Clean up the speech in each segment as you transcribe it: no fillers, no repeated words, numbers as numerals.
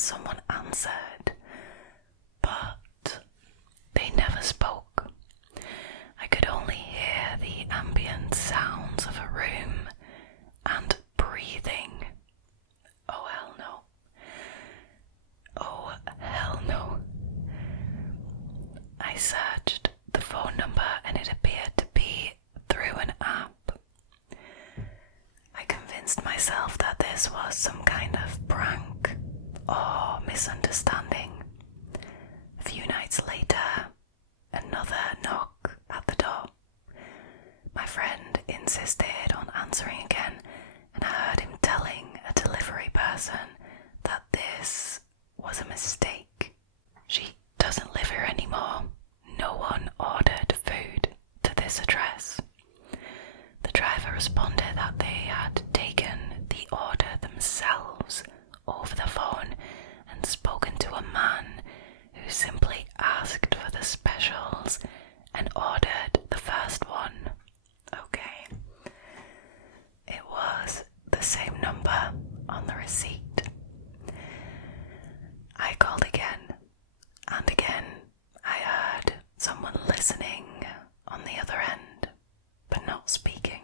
someone answered, but they never spoke. I could only hear the ambient sounds of a room and breathing. Oh hell no. Oh hell no. I searched the phone number and it appeared to be through an app. I convinced myself that this was some kind of prank or misunderstanding. A few nights later, another knock at the door. My friend insisted on answering again, and I heard him telling a delivery person that this was a mistake. She doesn't live here anymore. No one ordered food to this address. The driver responded that they had taken the order themselves over the phone and spoken to a man who simply asked for the specials and ordered the first one. Okay. It was the same number on the receipt. I called again, and again I heard someone listening on the other end, but not speaking.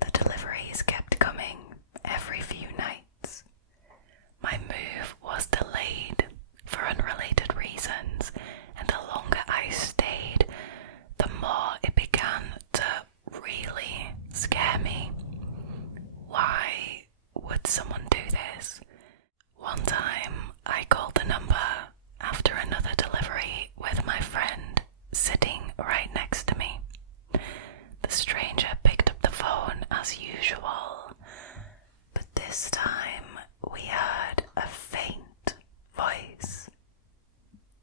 The deliveries kept coming every few nights. My move was delayed for unrelated reasons, and the longer I stayed, the more it began to really scare me. Why would someone do this? One time I called the number after another delivery with my friend sitting right next to me. The stranger picked up the phone as usual, but this time we heard a faint voice.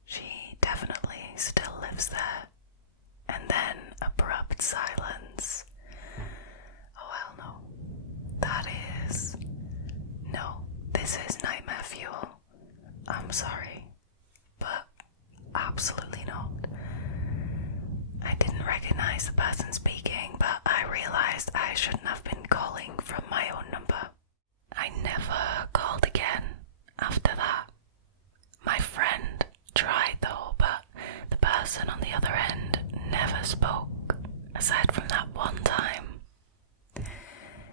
She definitely still lives there. And then abrupt silence. Oh hell no. This is nightmare fuel. I'm sorry, but absolutely not. I didn't recognize the person speaking, but I realized I shouldn't have been calling from my own number. I never called again after that. My friend tried though, but the person on the other end never spoke, aside from that one time.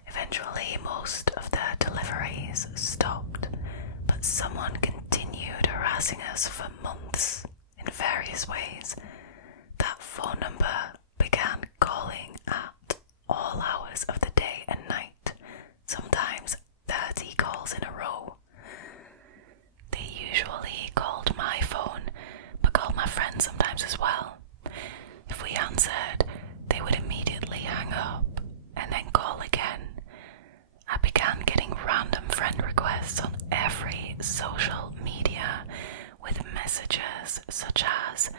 Eventually, most of the deliveries stopped, but someone continued harassing us for months in various ways. That phone number began calling at all hours of the day and night, sometimes 30 calls in a row. They usually called my phone, but called my friend sometimes as well. If we answered, they would immediately hang up and then call again. I began getting random friend requests on every social media with messages such as,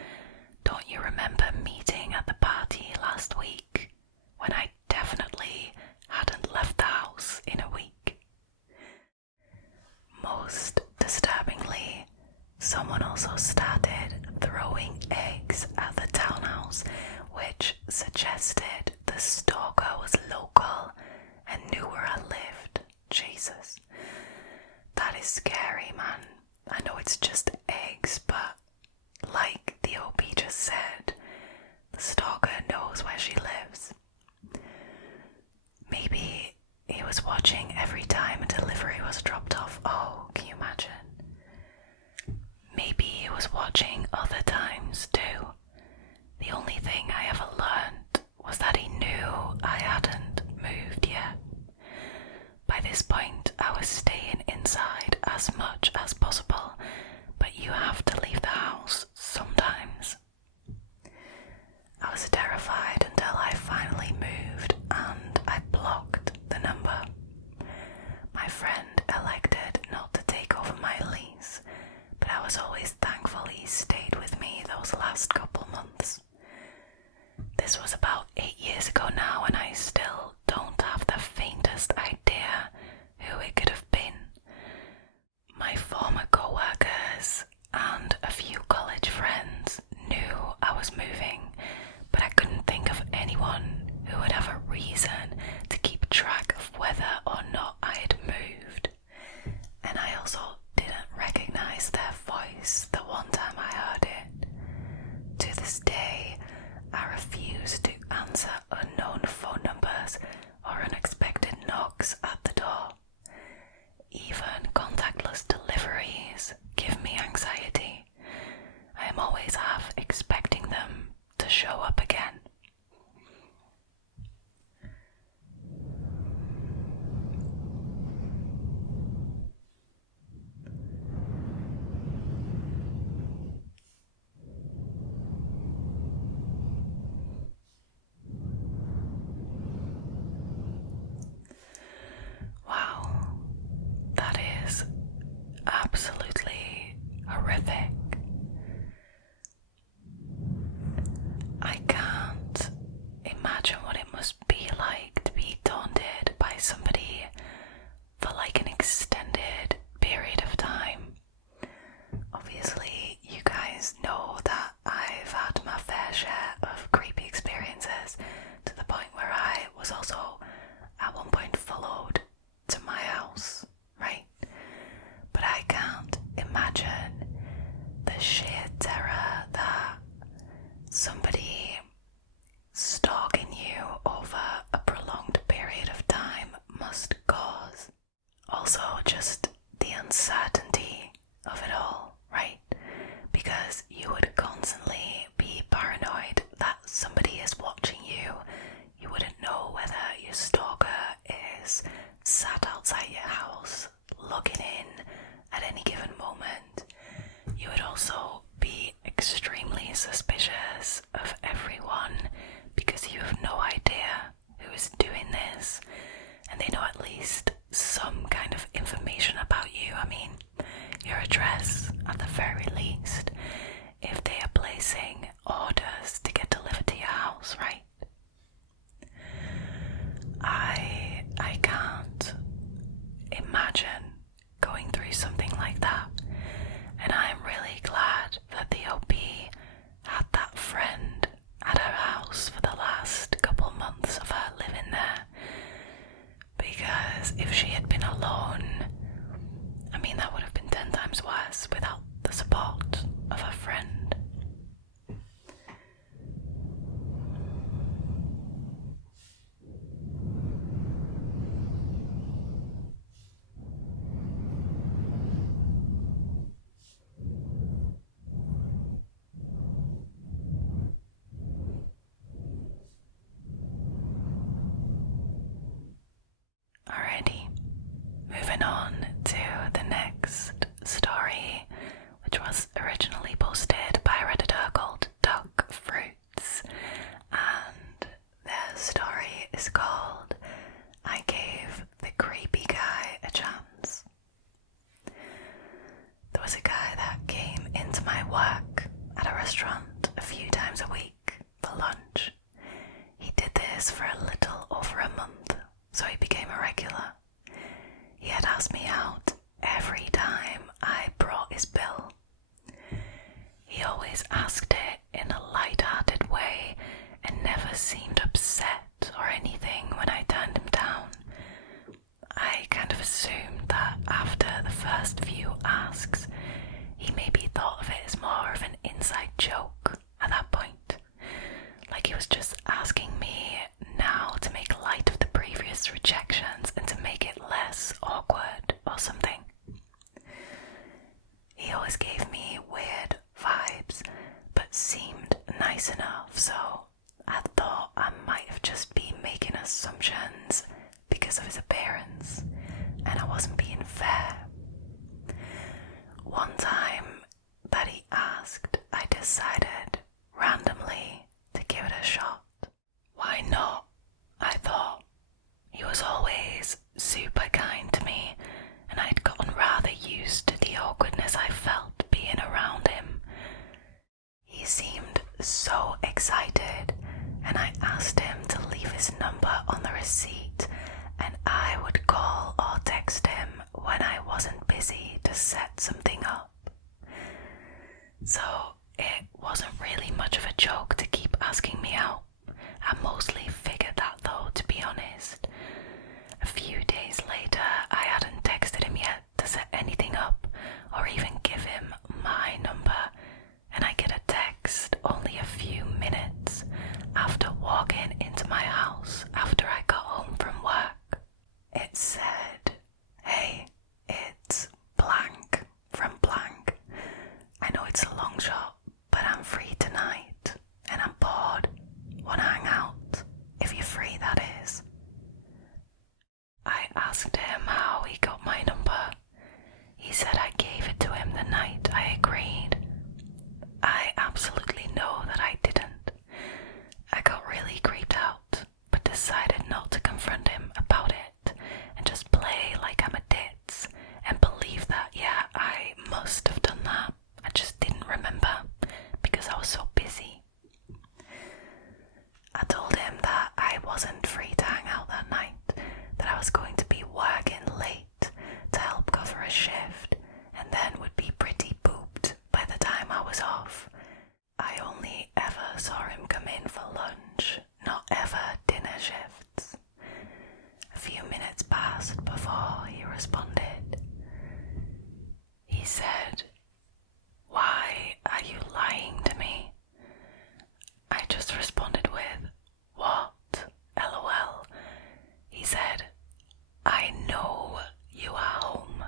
"Don't you remember meeting at the party last week when I definitely hadn't left the house in a week?" Most disturbingly, someone also started throwing eggs at the townhouse, which suggested the stalker was local and knew where I lived. Jesus. That is scary, man. I know it's just eggs, but like the OP just said, the stalker knows where she lives. Maybe he was watching every time a delivery was dropped off. Oh, can you imagine? Maybe he was watching other times too. The only thing I ever learned was that he knew I hadn't moved yet. By this point, I was staying inside as much as possible, but you have to leave the house sometimes. I was terrified until I finally moved and I blocked the number. My friend elected not to take over my lease, but I was always thankful he stayed with me those last couple months. This was about 8 years ago now, and I still don't have the faintest idea who it could have been. My former co-workers and a few college friends knew I was moving, but I couldn't think of anyone who would have a reason to keep track of whether or not I had moved. And I just the uncertainty of it all, right? Because you would constantly be paranoid that somebody is watching you. You wouldn't know whether your stalker is sat outside your house looking in at any given moment. You would also be extremely suspicious of everyone because you have no idea who is doing this, and they know at least some kind of information about you. I mean, your address at the very least, if they are placing orders to get delivered to your house, right? I can't imagine going through something like that, and I'm really glad that the OP had that friend at her house for the last couple months of her living there, because if she had been alone, I mean, that would have been 10 times worse without the support of her friend. Alrighty, moving on to the next story, which was originally posted by a Redditor called Duckfruits, and their story is called I Gave the Creepy Guy a Chance. There was a guy that came into my work at a restaurant a few times a week for lunch. He did this for a little over a month, so he became a regular. He had asked me out every time I brought his bill. He always asked it in a light-hearted way and never seemed upset or anything when I turned him down. I kind of assumed that after the first few asks, he maybe thought of it as more of an inside joke at that point. Like he was just asking me now to make light of the previous rejections and to make it less awkward or something. He always gave me weird vibes, but seemed nice enough, so I thought I might have just been making assumptions because of his appearance, and I wasn't being fair. One time that he asked, I decided randomly to give it a shot. Why not? I thought. He was always super kind to me, and I'd gotten rather used to the awkwardness I felt being around him. He seemed so excited, and I asked him to leave his number on the receipt, and I would call or text him when I wasn't busy to set something up. So it wasn't really much of a joke to keep asking me out. I mostly figured that though, to be honest. A few days later, I hadn't texted him yet to set anything up or even give him my number, and I get a text only a few minutes after walking into my house after I got home from work. It said, "Hey, it's blank from blank. I know it's a long shot, but I'm free tonight, and I'm bored. Wanna hang out? If you're free, that is." I asked him how he got my number. He said I gave it to him the night I agreed. I absolutely know that I didn't. I got really creeped out, but decided not to confront him about it and just play like I'm a ditz and believe that, yeah, I must have done that. I just didn't remember because I was so busy. I told him that I wasn't free to hang out that night, that I was going to be working late to help cover a shift, and then would be pretty pooped by the time I was off. I only ever saw him come in for lunch, not ever dinner shifts. A few minutes passed before he responded. He said, "Why are you lying to me?" I just responded with, "What? LOL. He said, "I know you are home.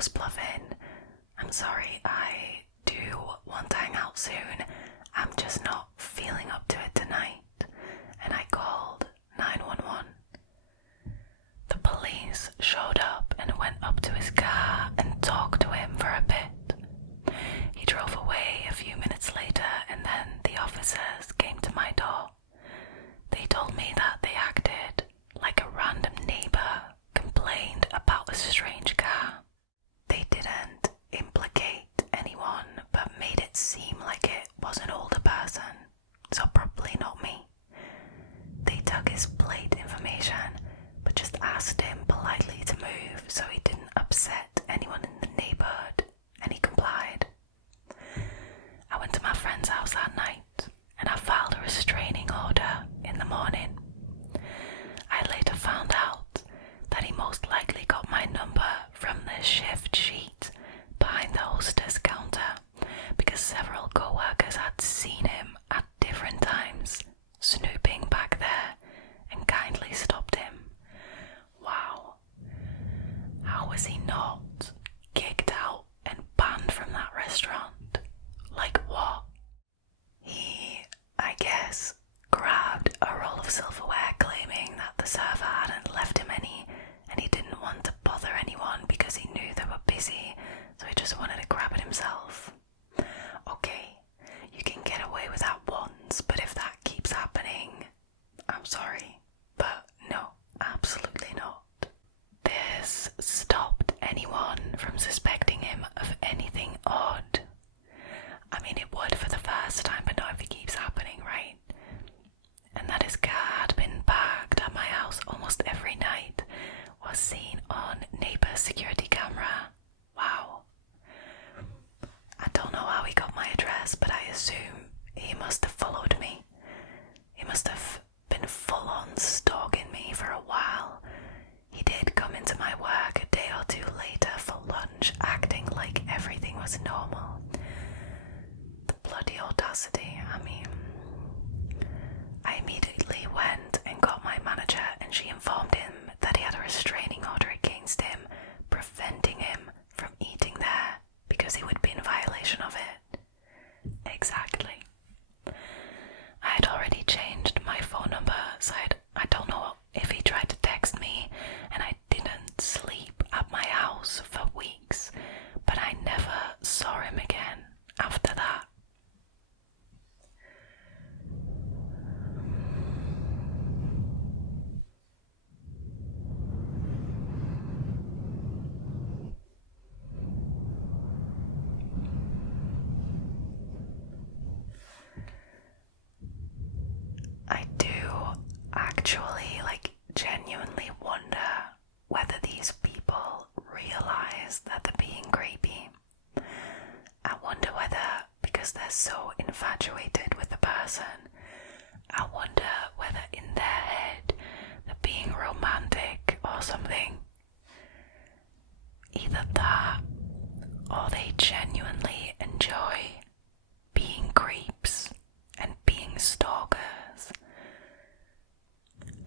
was bluffing. I'm sorry, I do want to hang out soon. I'm just not feeling up to it tonight. And I called 911. The police showed up and went up to his car and talked to him for a bit. He drove away a few minutes later, and then the officers came to my door. They told me that they acted like a random neighbor complained about a strange car. They didn't implicate anyone, but made it seem like it was an older person, so probably not me. They took his plate information, but just asked him politely to move so he didn't upset anyone in the neighborhood, and he complied. I went to my friend's house that night, and I filed a restraining order in the morning. I later found out that he most likely got my number from the shift sheet behind the hostess counter, because several co-workers had seen him at different times snooping back there and kindly stopped him. Wow. How was he not kicked out and banned from that restaurant? Like what? He, I guess, grabbed a roll of silverware claiming that the server hadn't left him any and he didn't want to bother anyone because he knew they were busy, so he just wanted to grab it himself. Okay, you can get away with that once, but if that keeps happening, I'm sorry, but no, absolutely not. This stopped anyone from suspecting him of anything odd. I mean, it would for the first time, but not if it keeps happening, right? And that his car had been parked at my house almost every night was seen on neighbor security camera. Wow. I don't know how he got my address, but I assume he must have followed me. He must have been full-on stalking me for a while. He did come into my work a day or two later for lunch, acting like everything was normal. The bloody audacity, I mean. I immediately went and got my manager, and she informed him that he had a restraining order against him, preventing him from eating there because he would be in violation of it. Exactly. I had already changed my phone number, so I don't know if he tried to text me, and I didn't sleep at my house for weeks, but I never saw him again after that. Genuinely wonder whether these people realize that they're being creepy. I wonder whether, because they're so infatuated with the person, I wonder whether in their head they're being romantic or something. Either that, or they genuinely enjoy being creeps and being stalkers.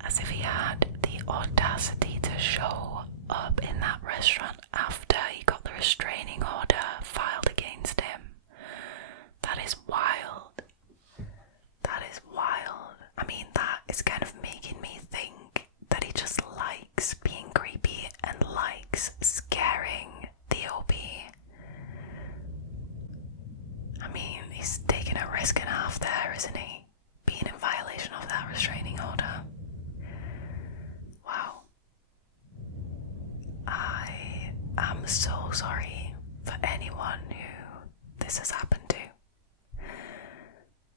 As if he had the audacity to show up in that restaurant after he got the restraining order filed against him. That is wild. That is wild. I mean, that is kind of making me think that he just likes being creepy and likes scaring the OB. I mean, he's taking a risk and a half there, isn't he? Being in violation of that restraining order. Wow. I am so sorry for anyone who this has happened to.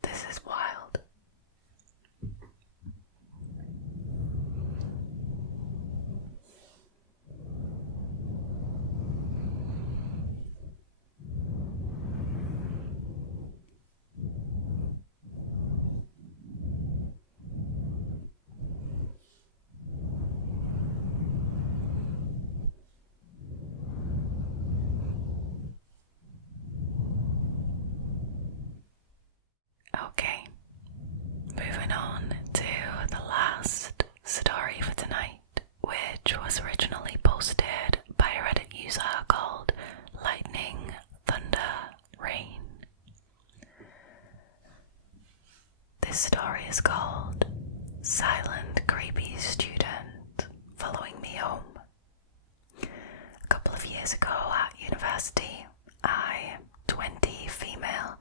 This is wild. Okay, moving on to the last story for tonight, which was originally posted by a Reddit user called years ago at university, I, 20 female,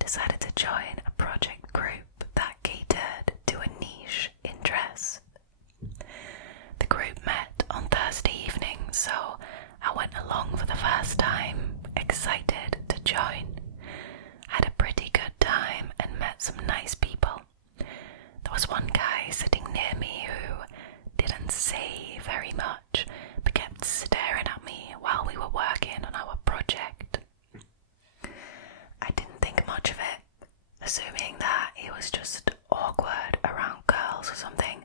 decided to join a project group that catered to a niche interest. The group met on Thursday evening, so I went along for the first time, excited to join. I had a pretty good time and met some nice people. There was one guy sitting near me who didn't say very much, but kept staring at me while we were working on our project. I didn't think much of it, assuming that he was just awkward around girls or something,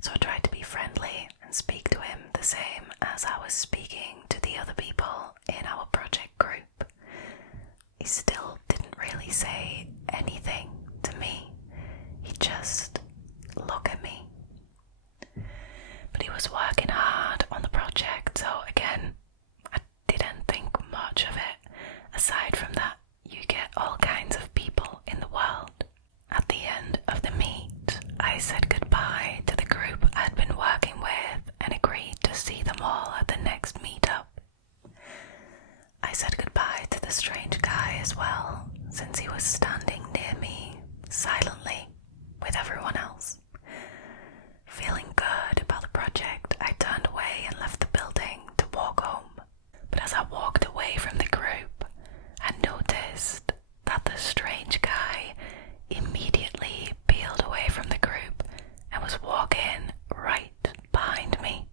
so I tried to be friendly and speak to him the same as I was speaking to the other people in our project group. He still didn't really say anything to me. He'd just look at me. But he was working hard on the project, so again, I didn't think much of it. Aside from that, you get all kinds of people in the world. At the end of the meet, I said goodbye to the group I'd been working with and agreed to see them all at the next meetup. I said goodbye to the strange guy as well, since he was standing near me, silently, with everyone else. Feeling good about the project, I turned away and left the building to walk home. But as I walked away from the group, I noticed that the strange guy immediately peeled away from the group and was walking right behind me.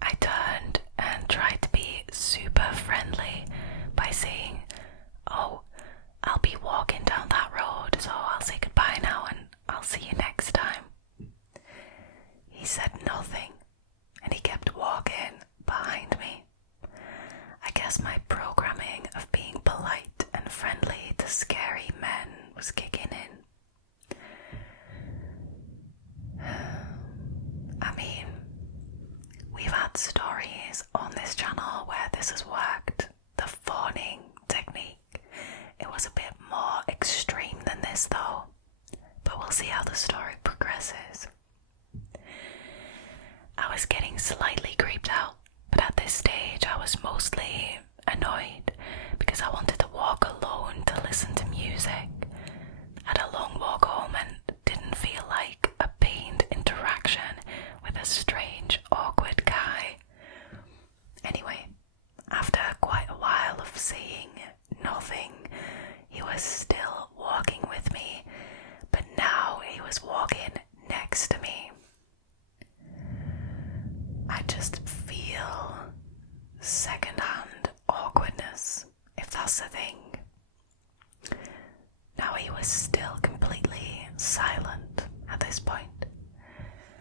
I turned and tried to be super friendly by saying, "Oh, I'll be walking down that road, so I'll say goodbye now and I'll see you next time." He said nothing, and he kept walking behind me. I guess my programming of being polite and friendly to scary men was kicking in. I mean, we've had stories on this channel where this has worked. The fawning technique. It was a bit more extreme than this though, but we'll see how the story progresses. I was getting slightly creeped out, but at this stage I was mostly annoyed because I wanted to walk alone to listen to music. I had a long walk home and didn't feel like a pained interaction with a strange, awkward guy. Anyway, after quite a while of saying nothing, he was still walking with me, but now he was walking next to me. I just feel secondhand awkwardness, if that's the thing. Now he was still completely silent at this point.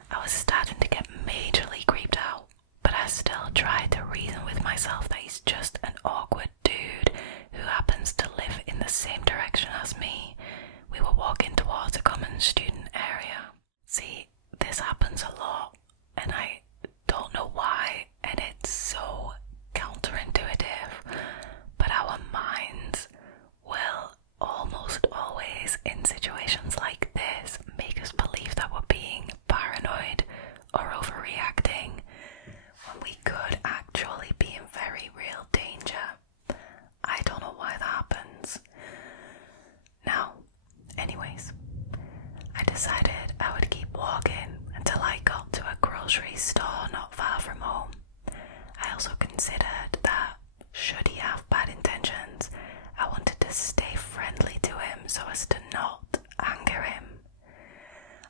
I was starting to get majorly creeped out, but I still tried to reason with myself that he's just an awkward dude who happens to live in the same direction as me. We were walking towards a common student area. See, this happens a lot, and I don't know why, and it's so counterintuitive, but our minds will almost always, in situations like this, make us believe that we're being paranoid or overreacting when we could actually be in very real danger. I don't know why that happens. Now, anyways, I decided I would keep walking until I got to a grocery store not far from home. I also considered that, should he have bad intentions, I wanted to stay friendly to him so as to not anger him.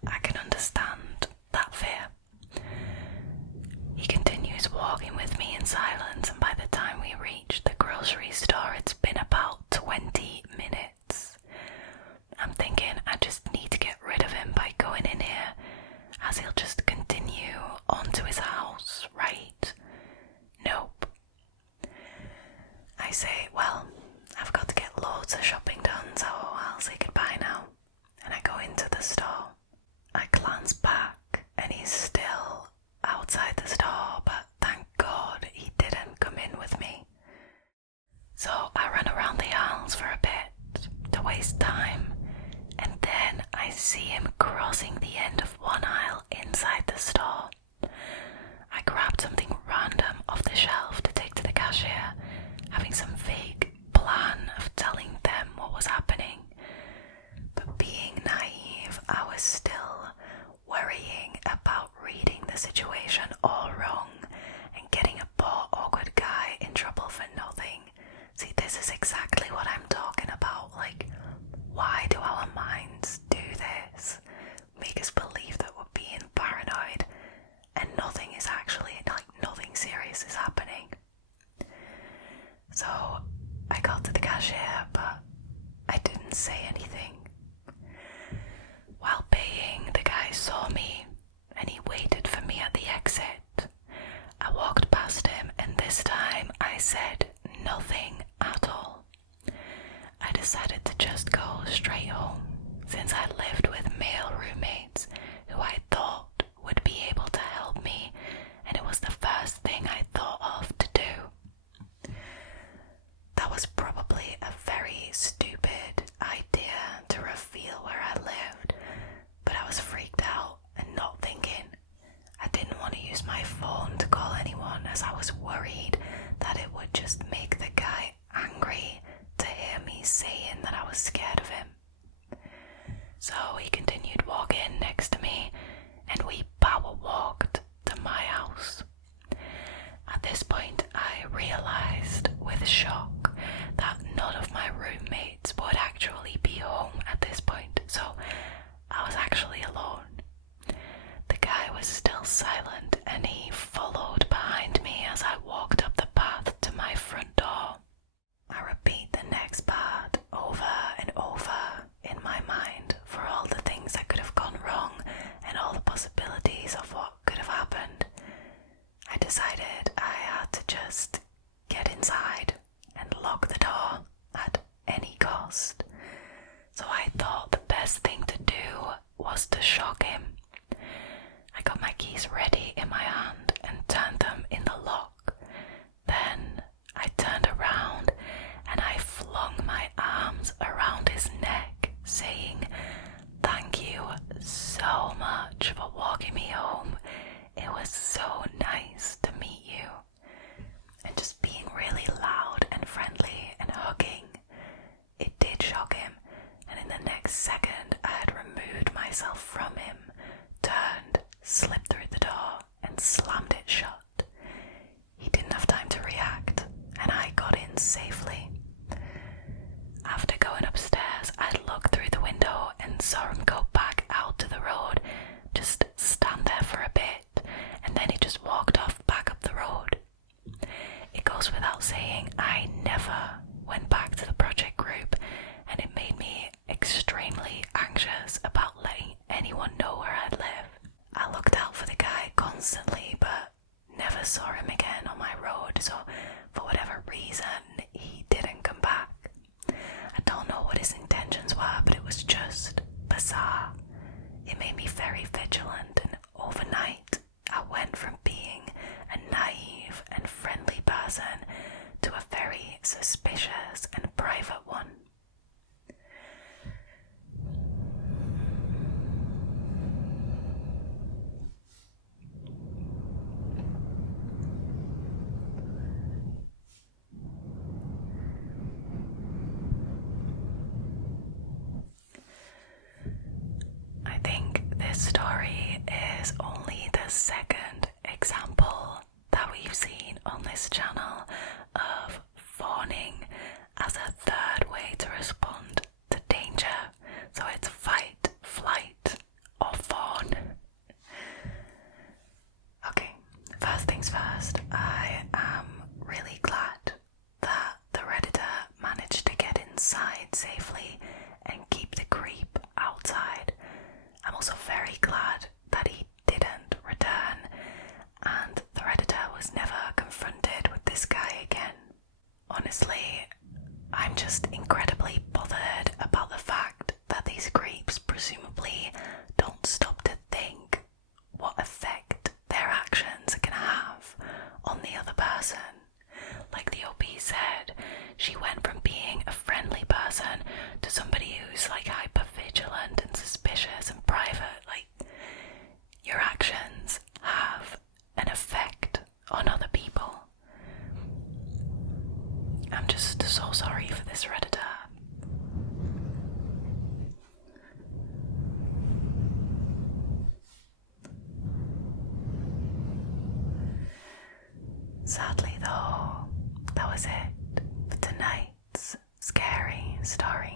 I can understand that fear. He continues walking with me in silence, and by the time we reach the grocery store, it's been about 20 minutes. I'm thinking I just need to get rid of him by going in here, as he'll just continue onto his house, right? Nope. I say, well, I've got to get loads of shopping done, so I'll say goodbye now. And I go into the store. I glance back, and he's still outside the store, but thank God he didn't come in with me. So I run around the aisles for a bit said nothing at all. I decided to just go straight home, since I lived with male roommates who I thought would be able to help me, and it was the first thing I thought of to do. That was probably a very stupid idea to reveal where I lived, but I was freaked out and not thinking. I didn't want to use my phone to call anyone, as I was worried that it would just make the guy angry to hear me saying that I was scared of him. So he continued walking next to me, and we power walked to my house. At this point, I realized with shock that none of my roommates would actually be home at this point, so I was actually alone. The guy was still silent, and he followed behind me as I walked up the path to my front door. I repeat the next part over and over in my mind for all the things that could have gone wrong and all the possibilities of what could have happened. I decided I had to just get inside and lock the door at any cost. So I thought the best thing to do was to shock him. I got my keys ready in my hand and turned them in the lock. Then I turned around and I flung my arms around his neck, saying, "Thank you so much for walking me home. It was so nice to meet you." And just being really loud and friendly and hugging. It did shock him, and in the next second I had removed myself from him, turned, slipped through the door, and slammed it shut. He didn't have time to react, and I got in safely. After going upstairs, I looked through the window and saw him go back out to the road, just stand there for a bit, and then he just walked off back up the road. It goes without saying, I never went back to the project group, and it made me extremely anxious about letting anyone know where I live. I looked out for the guy constantly, but never saw him again on my road, so for whatever reason, he didn't come back. I don't know what his intentions were, but it was just bizarre. It made me very vigilant, and overnight, I went from being a naive and friendly person to a very suspicious and private one. I think this story is only the second example that we've seen on this channel of fawning as a third way to respond to danger. So it's fight, flight, or fawn. Okay, first things first, I am really glad that the Redditor managed to get inside safely and keep the creep outside. I'm also very glad that he didn't return, and the Redditor was never confronted with this guy again. Honestly, I'm just incredibly bothered about the fact that these creeps presumably don't stop to think what effect their actions can have on the other person. Like the OP said, she went from being a friendly person to somebody who's like hyper vigilant and suspicious and private. Like, your actions have an effect on other people. I'm just so sorry for this Redditor. Sadly though, that was it for tonight's scary story.